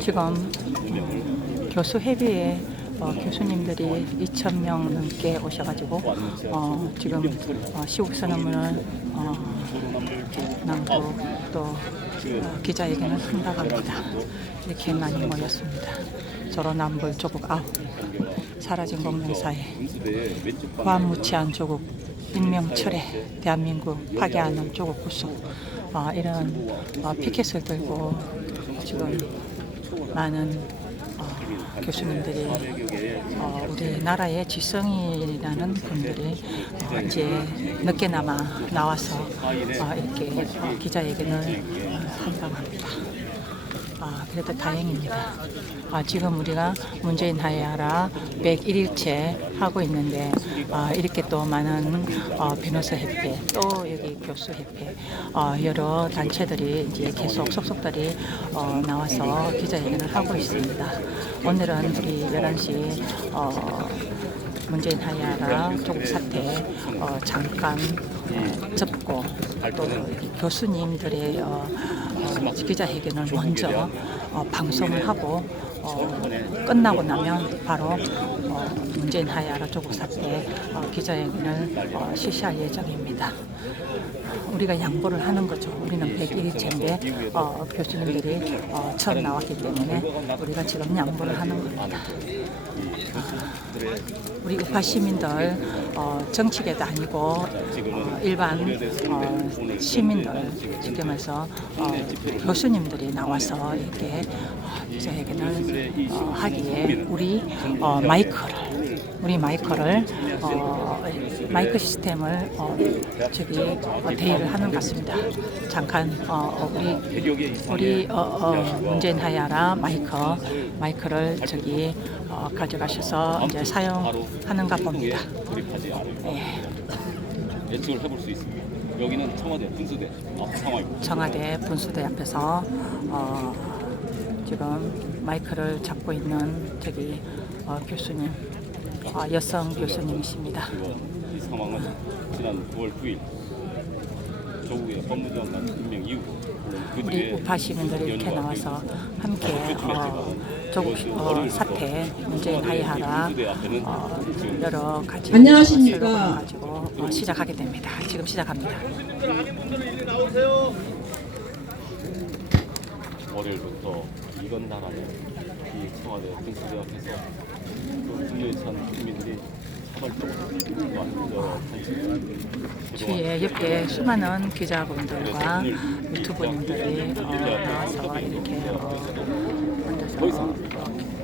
지금 교수 회비에 교수님들이 2,000명 넘게 오셔가지고 지금 시국선언문을 남고 또 기자회견을 한다고 합니다. 이렇게 많이 모였습니다. 조로남불 조국 아웃, 사라진 공명사회, 과무치한 조국 인명 철회, 대한민국 파괴하는 조국 구속, 이런 피켓을 들고 지금 많은 교수님들이 우리나라의 지성이라는 분들이 이제 늦게나마 나와서 이렇게 기자회견을 한다고 합니다. 그래도 다행입니다. 지금 우리가 문재인 하야라 101일째 하고 있는데 이렇게 또 많은 변호사 협회, 또 여기 교수 협회, 여러 단체들이 이제 계속 속속들이 나와서 기자회견을 하고 있습니다. 오늘은 우리 11시 문재인 하야라 조국 사태 잠깐 접고 또 교수님들의 기자회견을 먼저 방송을 하고 끝나고 나면 바로 문재인 하야라 조국 사태 기자회견을 실시할 예정입니다. 우리가 양보를 하는 거죠. 우리는 101일째인데 교수님들이 처음 나왔기 때문에 우리가 지금 양보를 하는 겁니다. 우리 우파 시민들 정치계도 아니고 일반 시민들 쉽게 말해서 교수님들이 나와서 이렇게 기자회견을 하기에 우리 마이크를 마이크 시스템을 대여를 하는 것 같습니다. 잠깐 우리 문재인 하야라 마이크를 가져가셔서 이제 사용하는가 봅니다. 예측을 해볼 수 있습니다. 여기는 청와대 분수대 앞 상황입니다. 청와대 분수대 앞에서 지금 마이크를 잡고 있는 교수님, 여성 교수님이십니다. 이 상황은 지난 9월 9일 조국의 법무장관 임명 이후 우리 우파 시민들이 이렇게 나와서 함께 조국 사태, 문재인 하야라 여러 가지 안녕하십니까. 가지고 시작하게 됩니다. 지금 시작합니다. 월요일부터 이건당하는 이 청와대 분수대 앞에서 분노에 찬 국민들이 주위에 옆에 수많은 기자분들과 유튜버님들이 나와서 이렇게 앉아서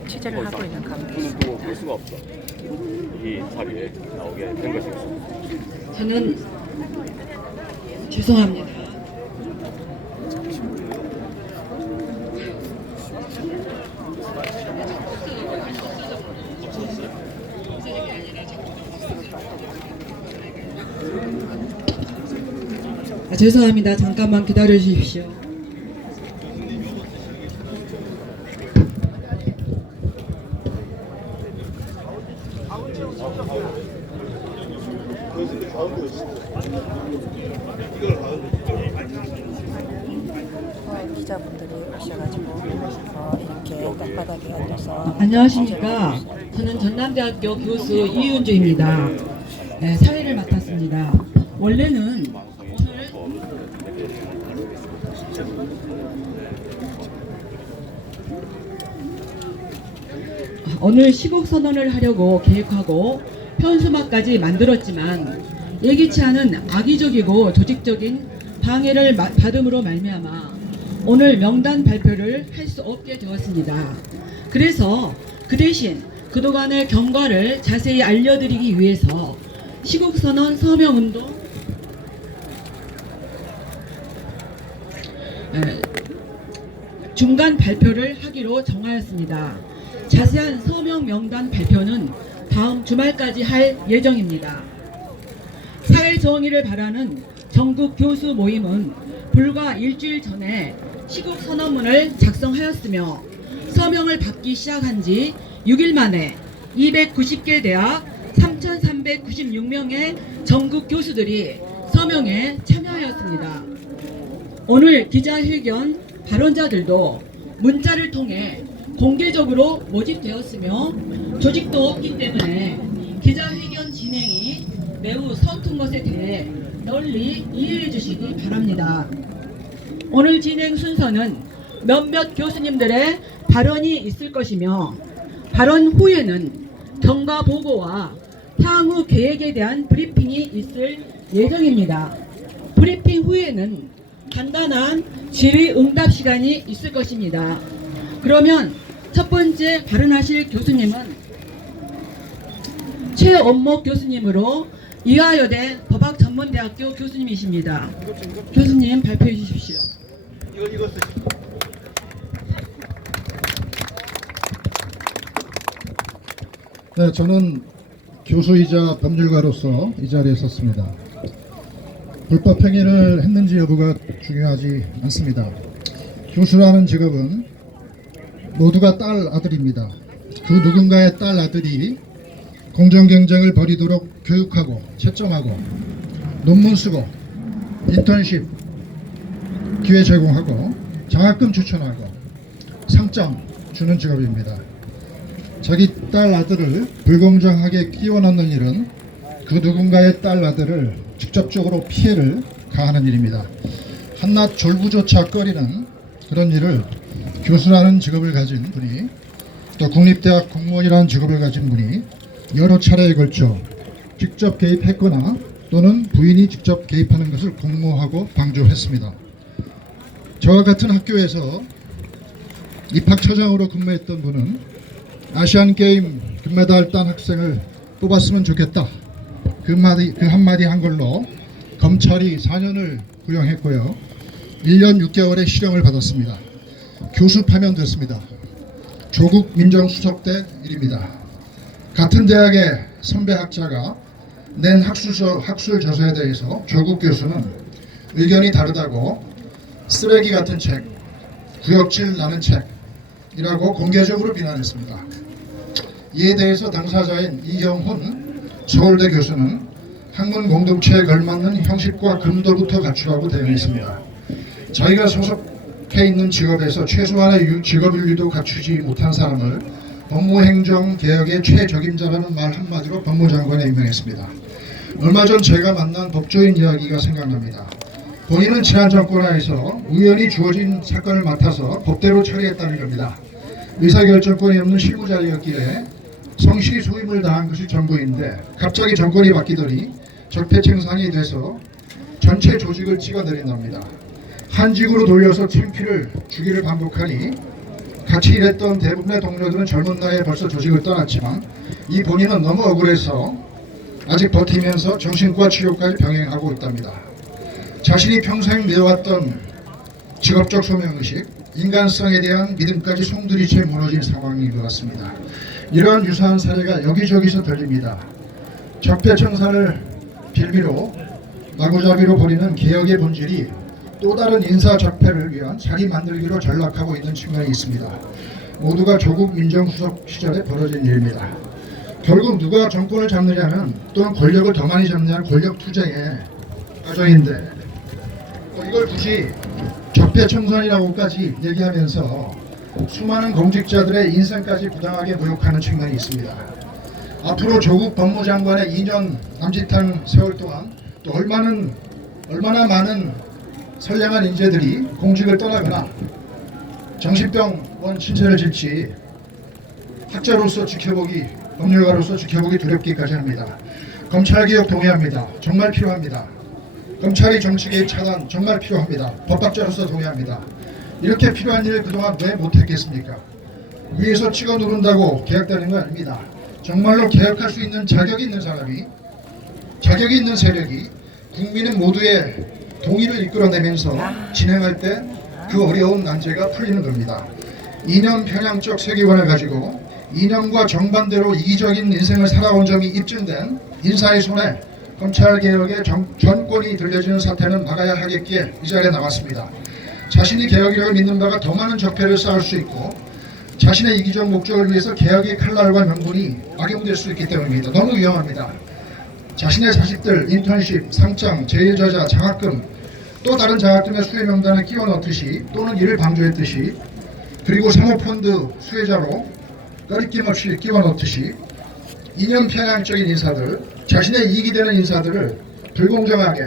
취재를 하고 있는 가운데 있습니다. 볼 수가 없어. 이 자리에 나오게 된 것입니다. 저는 죄송합니다. 죄송합니다. 잠깐만 기다려 주십시오. 기자분들이 오셔가지고 이렇게 땅바닥에 앉아서 안녕하십니까. 저는 전남대학교 교수 이윤주입니다. 네, 사회를 맡았습니다. 원래는 오늘 시국선언을 하려고 계획하고 현수막까지 만들었지만 예기치 않은 악의적이고 조직적인 방해를 받음으로 말미암아 오늘 명단 발표를 할 수 없게 되었습니다. 그래서 그 대신 그동안의 경과를 자세히 알려드리기 위해서 시국선언 서명운동 중간 발표를 하기로 정하였습니다. 자세한 서명 명단 발표는 다음 주말까지 할 예정입니다. 사회정의를 바라는 전국 교수 모임은 불과 일주일 전에 시국선언문을 작성하였으며 서명을 받기 시작한 지 6일 만에 290개 대학 3,396명의 전국 교수들이 서명에 참여하였습니다. 오늘 기자회견 발언자들도 문자를 통해 공개적으로 모집되었으며 조직도 없기 때문에 기자회견 진행이 매우 서툰 것에 대해 널리 이해해 주시기 바랍니다. 오늘 진행 순서는 몇몇 교수님들의 발언이 있을 것이며 발언 후에는 경과 보고와 향후 계획에 대한 브리핑이 있을 예정입니다. 브리핑 후에는 간단한 질의응답 시간이 있을 것입니다. 그러면 첫 번째 발언하실 교수님은 최원목 교수님으로 이화여대 법학전문대학교 교수님이십니다. 교수님 발표해 주십시오. 네, 저는 교수이자 법률가로서 이 자리에 섰습니다. 불법 행위를 했는지 여부가 중요하지 않습니다. 교수라는 직업은 모두가 딸 아들입니다. 그 누군가의 딸 아들이 공정 경쟁을 벌이도록 교육하고 채점하고 논문 쓰고 인턴십 기회 제공하고 장학금 추천하고 상장 주는 직업입니다. 자기 딸 아들을 불공정하게 끼워 넣는 일은 그 누군가의 딸 아들을 직접적으로 피해를 가하는 일입니다. 한낱 졸부조차 꺼리는 그런 일을 교수라는 직업을 가진 분이 또 국립대학 공무원이라는 직업을 가진 분이 여러 차례에 걸쳐 직접 개입했거나 또는 부인이 직접 개입하는 것을 공모하고 방조했습니다. 저와 같은 학교에서 입학처장으로 근무했던 분은 아시안게임 금메달 딴 학생을 뽑았으면 좋겠다. 그 한마디 한 걸로 검찰이 4년을 구형했고요. 1년 6개월의 실형을 받았습니다. 교수 파면됐습니다. 조국 민정수석 때 일입니다. 같은 대학의 선배 학자가 낸 학술 저서에 대해서 조국 교수는 의견이 다르다고 쓰레기 같은 책, 구역질 나는 책이라고 공개적으로 비난했습니다. 이에 대해서 당사자인 이경훈 서울대 교수는 학문 공동체에 걸맞는 형식과 금도부터 갖추라고 대응했습니다. 자기가 소속해 있는 직업에서 최소한의 직업윤리도 갖추지 못한 사람을 법무행정개혁의 최적임자라는 말 한마디로 법무장관에 임명했습니다. 얼마 전 제가 만난 법조인 이야기가 생각납니다. 본인은 지난 정권하에서 우연히 주어진 사건을 맡아서 법대로 처리했다는 겁니다. 의사결정권이 없는 실무자리였기에 성실히 소임을 다한 것이 전부인데 갑자기 정권이 바뀌더니 적폐청산이 돼서 전체 조직을 찍어내린답니다. 한직으로 돌려서 창피를 주기를 반복하니 같이 일했던 대부분의 동료들은 젊은 나이에 벌써 조직을 떠났지만 이 본인은 너무 억울해서 아직 버티면서 정신과 치료까지 병행하고 있답니다. 자신이 평생 믿어왔던 직업적 소명의식, 인간성에 대한 믿음까지 송두리째 무너진 상황인 것 같습니다. 이러한 유사한 사례가 여기저기서 들립니다. 적폐청산을 빌미로 마구잡이로 벌이는 개혁의 본질이 또 다른 인사적폐를 위한 자리 만들기로 전락하고 있는 측면이 있습니다. 모두가 조국 민정수석 시절에 벌어진 일입니다. 결국 누가 정권을 잡느냐는 또는 권력을 더 많이 잡느냐는 권력 투쟁의 과정인데 이걸 굳이 적폐청산이라고까지 얘기하면서 수많은 공직자들의 인생까지 부당하게 모욕하는 측면이 있습니다. 앞으로 조국 법무장관의 2년 남짓한 세월 동안 또 얼마나 많은 선량한 인재들이 공직을 떠나거나 정신병원 신세를 질지 학자로서 지켜보기, 법률가로서 지켜보기 두렵기까지 합니다. 검찰개혁 동의합니다. 정말 필요합니다. 검찰이 정치개입 차단 정말 필요합니다. 법학자로서 동의합니다. 이렇게 필요한 일을 그동안 왜 못했겠습니까? 위에서 찍어 누른다고 개혁되는 건 아닙니다. 정말로 개혁할 수 있는 자격이 있는 사람이, 자격이 있는 세력이 국민은 모두의 동의를 이끌어내면서 진행할 때 그 어려운 난제가 풀리는 겁니다. 이념 편향적 세계관을 가지고 이념과 정반대로 이기적인 인생을 살아온 점이 입증된 인사의 손에 검찰개혁의 전권이 들려지는 사태는 막아야 하겠기에 이 자리에 나왔습니다. 자신이 개혁이라고 믿는 바가 더 많은 적폐를 쌓을 수 있고 자신의 이기적 목적을 위해서 개혁의 칼날과 명분이 악용될 수 있기 때문입니다. 너무 위험합니다. 자신의 자식들 인턴십, 상장, 제1저자, 장학금 또 다른 장학금의 수혜 명단에 끼워 넣듯이 또는 이를 방조했듯이 그리고 사모펀드 수혜자로 꺼리낌 없이 끼워 넣듯이 이념 편향적인 인사들, 자신의 이익이 되는 인사들을 불공정하게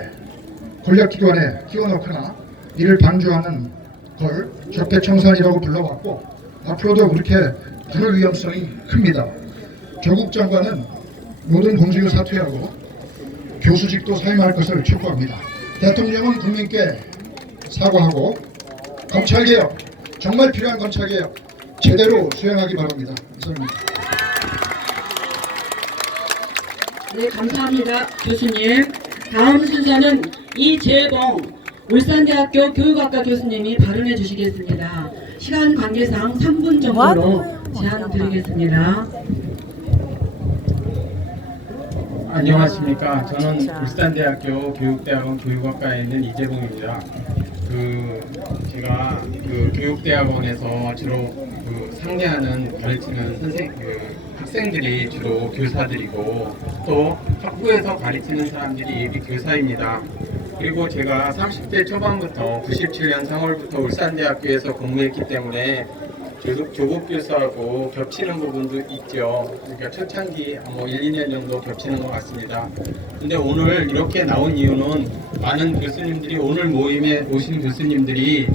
권력기관에 끼워 넣거나 이를 방조하는 걸 적폐청산이라고 불러왔고 앞으로도 그렇게 부를 위험성이 큽니다. 조국 장관은 모든 공직을 사퇴하고 교수직도 사임할 것을 촉구합니다. 대통령은 국민께 사과하고 검찰개혁, 정말 필요한 검찰개혁 제대로 수행하기 바랍니다. 이상입니다. 네, 감사합니다. 교수님. 다음 순서는 이재봉 울산대학교 교육학과 교수님이 발언해 주시겠습니다. 시간 관계상 3분 정도로 제한 드리겠습니다. 안녕하십니까. 저는 울산대학교 교육대학원 교육학과에 있는 이재봉입니다. 제가 교육대학원에서 주로 상대하는 가르치는 학생들이 주로 교사들이고 또 학부에서 가르치는 사람들이 예비 교사입니다. 그리고 제가 30대 초반부터 97년 3월부터 울산대학교에서 근무했기 때문에 조국 교수하고 겹치는 부분도 있죠. 그러니까 초창기 1, 2년 정도 겹치는 것 같습니다. 근데 오늘 이렇게 나온 이유는 많은 교수님들이 오늘 모임에 오신 교수님들이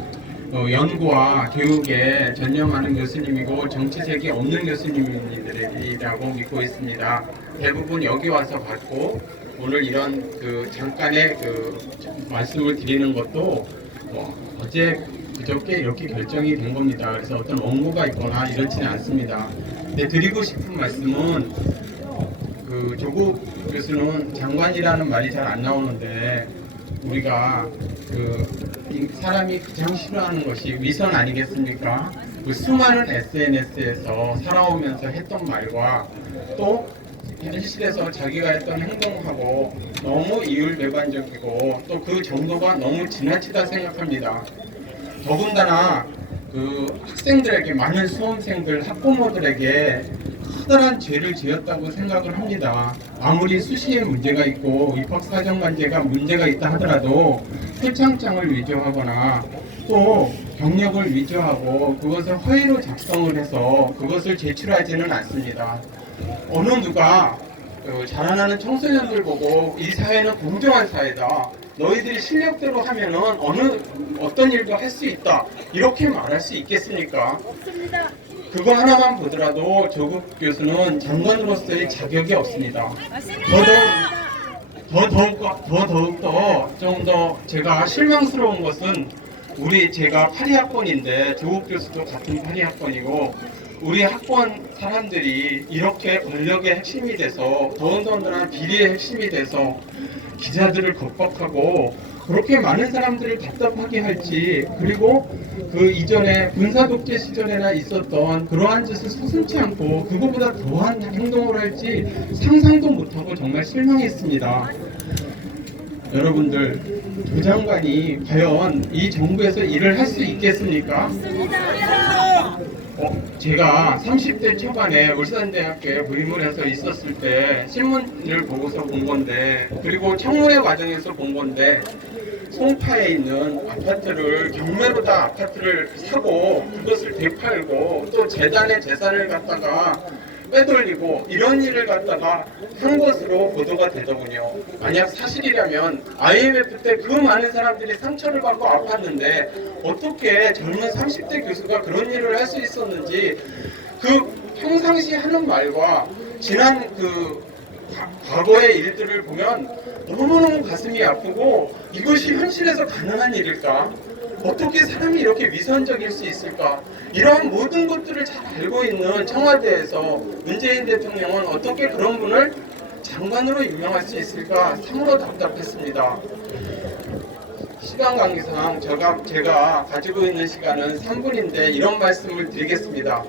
연구와 교육에 전념하는 교수님이고 정치색이 없는 교수님들이라고 믿고 있습니다. 대부분 여기 와서 받고 오늘 이런 잠깐의 말씀을 드리는 것도 어제 그저께 이렇게 결정이 된 겁니다. 그래서 어떤 원고가 있거나 이렇지는 않습니다. 근데 드리고 싶은 말씀은 조국 교수는 장관이라는 말이 잘 안 나오는데 우리가 사람이 가장 싫어하는 것이 위선 아니겠습니까? 수많은 SNS에서 살아오면서 했던 말과 또 현실에서 자기가 했던 행동하고 너무 이율배반적이고 또 그 정도가 너무 지나치다 생각합니다. 더군다나 학생들에게 많은 수험생들 학부모들에게 커다란 죄를 지었다고 생각을 합니다. 아무리 수시에 문제가 있고 입학사정관제가 문제가 있다 하더라도 표창장을 위조하거나 또 경력을 위조하고 그것을 허위로 작성을 해서 그것을 제출하지는 않습니다. 어느 누가 자라나는 청소년들 보고 이 사회는 공정한 사회다. 너희들이 실력대로 하면은 어떤 일도 할 수 있다. 이렇게 말할 수 있겠습니까? 없습니다. 그거 하나만 보더라도 조국 교수는 장관으로서의 자격이 없습니다. 더더욱더 좀 더 제가 실망스러운 것은 제가 82학번인데 조국 교수도 같은 82학번이고 우리 학번 사람들이 이렇게 권력의 핵심이 돼서 더군다나 비리의 핵심이 돼서 기자들을 겁박하고 그렇게 많은 사람들을 답답하게 할지 그리고 이전에 군사독재 시절에나 있었던 그러한 짓을 서슴지 않고 그거보다 더한 행동을 할지 상상도 못하고 정말 실망했습니다. 여러분들 조 장관이 과연 이 정부에서 일을 할 수 있겠습니까? 제가 30대 초반에 울산대학교에 부임을 해서 있었을 때 신문을 보고서 본 건데 그리고 청문회 과정에서 본 건데 송파에 있는 아파트를 경매로 다 아파트를 사고 그것을 되팔고 또 재단의 재산을 갖다가 빼돌리고 이런 일을 갖다가 한 것으로 보도가 되더군요. 만약 사실이라면 IMF 때 그 많은 사람들이 상처를 받고 아팠는데 어떻게 젊은 30대 교수가 그런 일을 할 수 있었는지 평상시 하는 말과 지난 과거의 일들을 보면 너무너무 가슴이 아프고 이것이 현실에서 가능한 일일까? 어떻게 사람이 이렇게 위선적일 수 있을까? 이러한 모든 것들을 잘 알고 있는 청와대에서 문재인 대통령은 어떻게 그런 분을 장관으로 임명할 수 있을까? 참으로 답답했습니다. 시간 관계상 제가 가지고 있는 시간은 3분인데 이런 말씀을 드리겠습니다.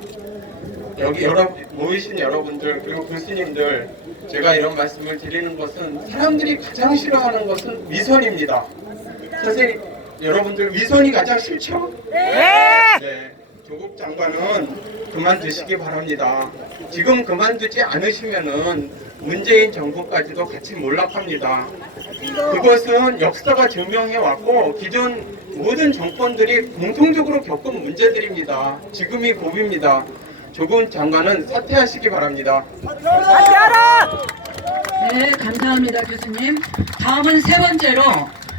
여기 모이신 여러분들 그리고 교수님들 제가 이런 말씀을 드리는 것은 사람들이 가장 싫어하는 것은 위선입니다. 선생님 여러분들 위선이 가장 싫죠? 네. 조국 장관은 그만두시기 바랍니다. 지금 그만두지 않으시면은 문재인 정부까지도 같이 몰락합니다. 그것은 역사가 증명해 왔고 기존 모든 정권들이 공통적으로 겪은 문제들입니다. 지금이 고비입니다. 조국 장관은 사퇴하시기 바랍니다. 네, 감사합니다, 교수님. 다음은 세 번째로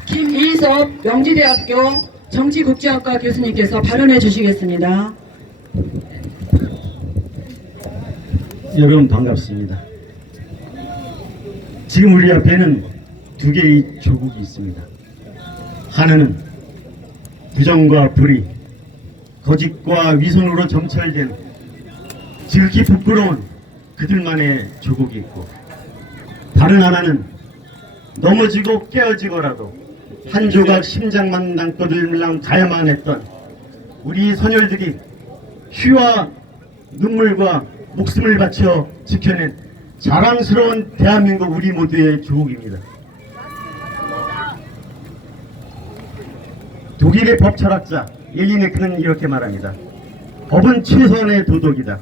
김일섭 명지대학교 정치국제학과 교수님께서 발언해 주시겠습니다. 여러분 반갑습니다. 지금 우리 앞에는 두 개의 조국이 있습니다. 하나는 부정과 불의, 거짓과 위선으로 점철된 지극히 부끄러운 그들만의 조국이 있고, 다른 하나는 넘어지고 깨어지고라도 한 조각 심장만 남거들랑 가야만 했던 우리 선열들이 피와 눈물과 목숨을 바쳐 지켜낸 자랑스러운 대한민국 우리 모두의 조국입니다. 독일의 법 철학자 옐리네크는 이렇게 말합니다. 법은 최선의 도덕이다.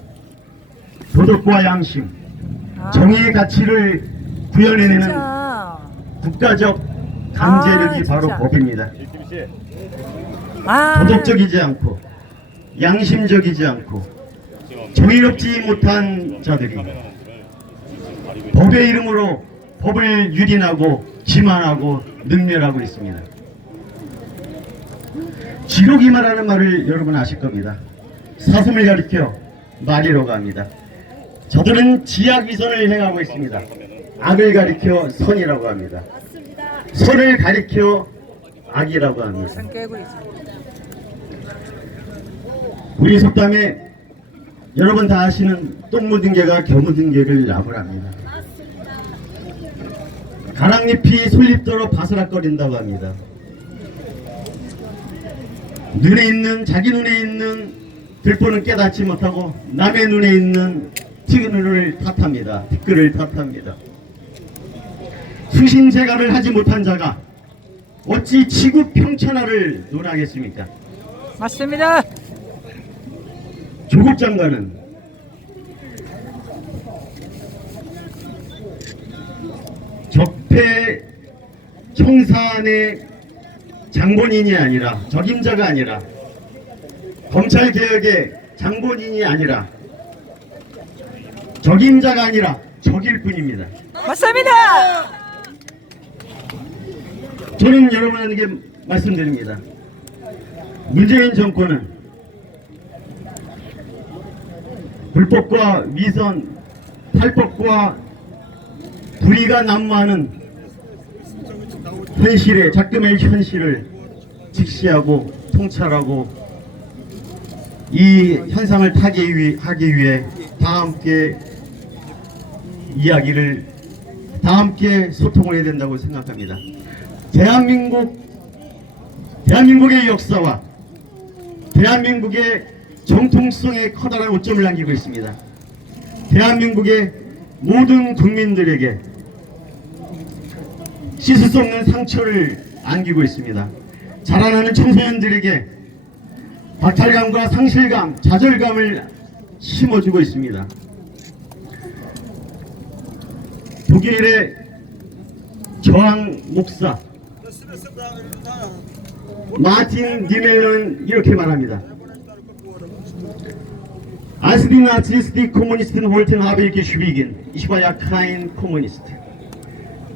도덕과 양심, 정의의 가치를 구현해내는 진짜. 국가적 강제력이 진짜. 바로 법입니다. 아, 도덕적이지 않고 양심적이지 않고 정의롭지 못한 자들이 법의 이름으로 법을 유린하고 기만하고 능멸하고 있습니다. 지록이 말하는 말을 여러분 아실 겁니다. 사슴을 가리켜 말이라고 합니다. 저들은 지약위선을 행하고 있습니다. 악을 가리켜 선이라고 합니다. 선을 가리켜 악이라고 합니다. 산 깨고 있어. 우리 속담에 여러분 다 아시는 똥 묻은 개가 겨 묻은 개를 나무랍니다. 가랑잎이 솔잎도록 바스락거린다고 합니다. 자기 눈에 있는 들보는 깨닫지 못하고 남의 눈에 있는 티끌을 탓합니다. 티끌을 탓합니다. 수신제가를 하지 못한 자가 어찌 지구 평천하를 논하겠습니까? 맞습니다. 조국 장관은 적폐 청산의 장본인이 아니라 적임자가 아니라 검찰개혁의 장본인이 아니라 적임자가 아니라 적일 뿐입니다. 맞습니다. 저는 여러분에게 말씀드립니다. 문재인 정권은 불법과 위선, 탈법과 불의가 난무하는 현실에 작금의 현실을 직시하고 통찰하고 이 현상을 하기 위해 다 함께 이야기를 다 함께 소통을 해야 된다고 생각합니다. 대한민국의 역사와 대한민국의 정통성에 커다란 오점을 남기고 있습니다. 대한민국의 모든 국민들에게 씻을 수 없는 상처를 안기고 있습니다. 자라나는 청소년들에게 박탈감과 상실감, 좌절감을 심어주고 있습니다. 독일의 저항 목사 마틴 니멜러는 이렇게 말합니다. Als die Nazis die Kommunisten wollten, habe ich geschwiegen. Ich war ja kein Kommunist.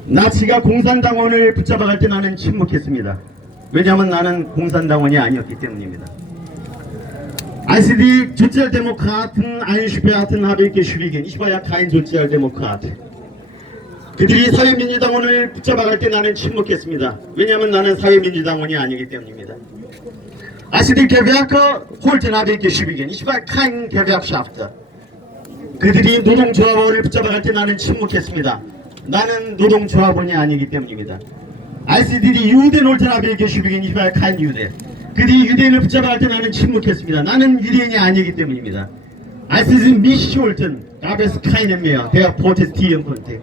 나치가 공산당원을 붙잡아갈 때 나는 침묵했습니다. 왜냐하면 나는 공산당원이 아니었기 때문입니다. Als die Sozialdemokraten einsperrten, habe ich geschwiegen. Ich war ja kein Sozialdemokrat. 그들이 사회민주당원을 붙잡아갈 때 나는 침묵했습니다. 왜냐하면 나는 사회민주당원이 아니기 때문입니다. Als die Gewerke holten, habe ich geschwiegen. Ich war kein Gewerkschafter. 그들이 노동조합원을 붙잡아갈 때 나는 침묵했습니다. 나는 노동조합원이 아니기 때문입니다. Als die Juden holten, habe ich geschwiegen. Ich war kein Jude. 그들이 유대인을 붙잡아갈 때 나는 침묵했습니다. 나는 유대인이 아니기 때문입니다. Als sie mich holten, gab es keinen mehr, der protestieren konnte.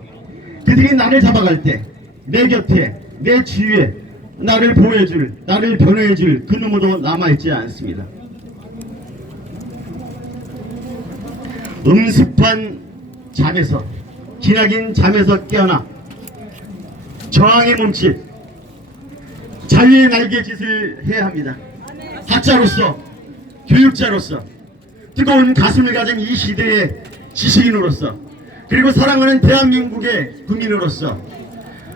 그들이 나를 잡아갈 때 내 곁에 내 주위에 나를 보호해줄 나를 변호해줄 그 누구도 남아있지 않습니다. 음습한 잠에서, 기나긴 잠에서 깨어나 저항의 몸짓, 자유의 날개짓을 해야 합니다. 학자로서, 교육자로서, 뜨거운 가슴을 가진 이 시대의 지식인으로서, 그리고 사랑하는 대한민국의 국민으로서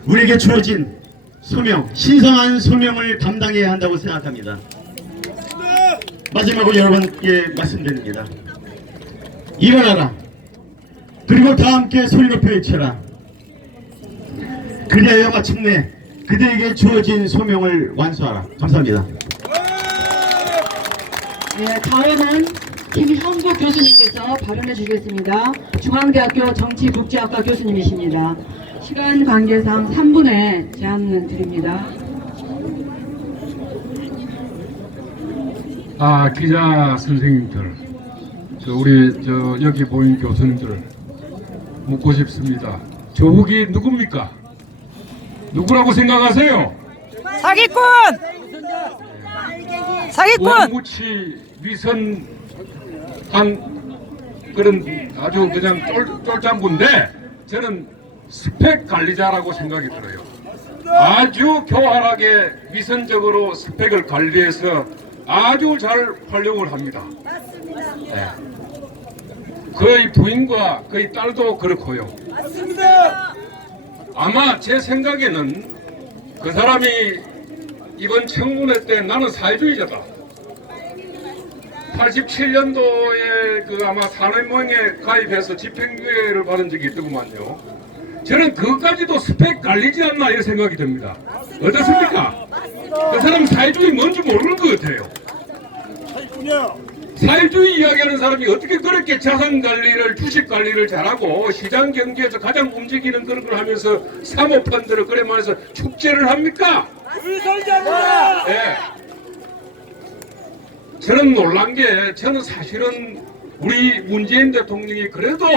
우리에게 주어진 소명, 신성한 소명을 감당해야 한다고 생각합니다. 마지막으로 여러분께 말씀드립니다. 일어나라. 그리고 다 함께 소리 높여 외쳐라. 그리하여 마침내 그들에게 주어진 소명을 완수하라. 감사합니다. 네, 다음은 김형국 교수님께서 발언해 주시겠습니다. 중앙대학교 정치국제학과 교수님이십니다. 시간 관계상 3분의 제한 드립니다. 기자 선생님들, 우리 여기 모인 교수님들 묻고 싶습니다. 조국이 누굽니까? 누구라고 생각하세요? 사기꾼! 사기꾼! 우아무치 위선한 그런 아주 그냥 쫄짱구인데 저는 스펙 관리자라고 생각이 들어요. 아주 교활하게 위선적으로 스펙을 관리해서 아주 잘 활용을 합니다. 네. 그의 부인과 그의 딸도 그렇고요. 아마 제 생각에는 그 사람이 이번 청문회 때 나는 사회주의자다. 87년도에 그 아마 산업모임에 가입해서 집행유예를 받은 적이 있더구만요. 저는 그것까지도 스펙 관리지 않나 이런 생각이 듭니다. 어떻습니까? 그 사람 사회주의 뭔지 모르는 것 같아요. 사회주의 이야기하는 사람이 어떻게 그렇게 자산 관리를, 주식 관리를 잘하고 시장 경제에서 가장 움직이는 그런 걸 하면서 사모펀드를 그래 말해서 축제를 합니까? 네. 저는 놀란 게, 저는 사실은 우리 문재인 대통령이 그래도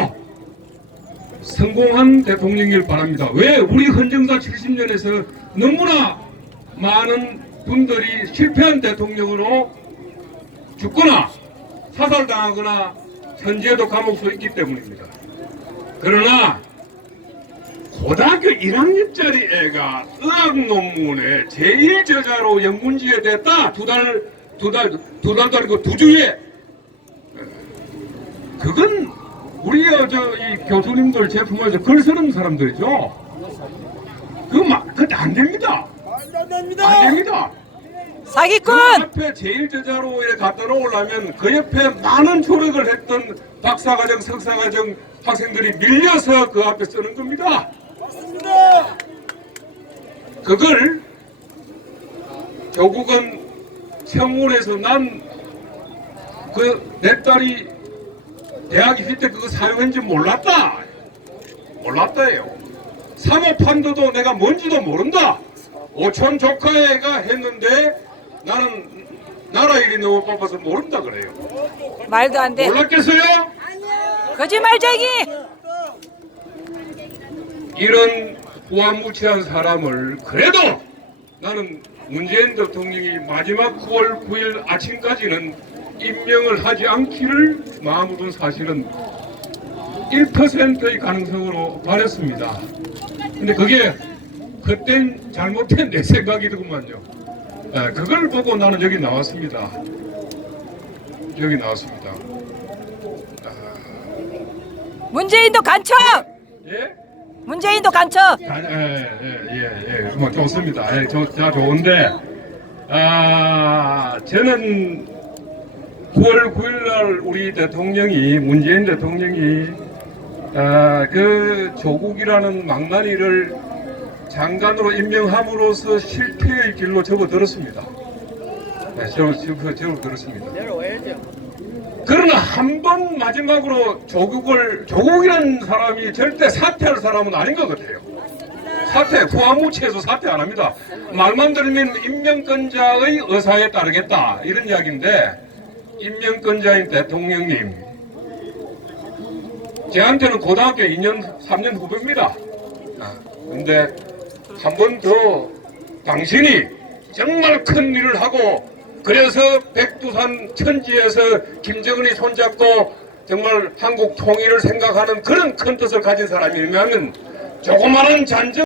성공한 대통령일 바랍니다. 왜? 우리 헌정사 70년에서 너무나 많은 분들이 실패한 대통령으로 죽거나 사살당하거나 현재도 감옥에 있기 때문입니다. 그러나 고등학교 1학년짜리 애가 의학 논문에 제1저자로 영문지에 됐다. 두달도 아니고 2주에. 그건 우리 이 교수님들 제품에서 글 쓰는 사람들이죠. 그거 안 됩니다. 안 됩니다. 사기꾼! 그 앞에 제1저자로 갖다 놓으려면 그 옆에 많은 조력을 했던 박사과정, 석사과정 학생들이 밀려서 그 앞에 쓰는 겁니다. 그걸 조국은 청문회에서 난 내 딸이 대학 입시 때 그거 사용했는지 몰랐다예요. 사모펀드도 내가 뭔지도 모른다. 오촌 조카애가 했는데 나는 나라 일이 너무 바빠서 모른다 그래요. 말도 안 돼. 몰랐겠어요? 거짓말쟁이! 이런 우아무치한 사람을 그래도 나는 문재인 대통령이 마지막 9월 9일 아침까지는 임명을 하지 않기를 마음으로 사실은 1%의 가능성으로 바랬습니다. 근데 그게 그땐 잘못된 내 생각이더구만요. 그걸 보고 나는 여기 나왔습니다. 문재인도 간첩! 예? 문재인도 간첩! 뭐 좋습니다. 좋은데, 저는 9월 9일날 우리 대통령이, 문재인 대통령이, 그 조국이라는 망나니를 장관으로 임명함으로써 실패의 길로 접어들었습니다. 접어들었습니다. 그러나 한 번 마지막으로 조국이라는 사람이 절대 사퇴할 사람은 아닌 것 같아요. 후아무치해서 사퇴 안 합니다. 말만 들으면 임명권자의 의사에 따르겠다 이런 이야기인데, 임명권자인 대통령님, 저한테는 고등학교 2년 3년 후배입니다. 근데 한 번 더 당신이 정말 큰 일을 하고, 그래서 백두산 천지에서 김정은이 손잡고 정말 한국 통일을 생각하는 그런 큰 뜻을 가진 사람이라면 조그마한 잔정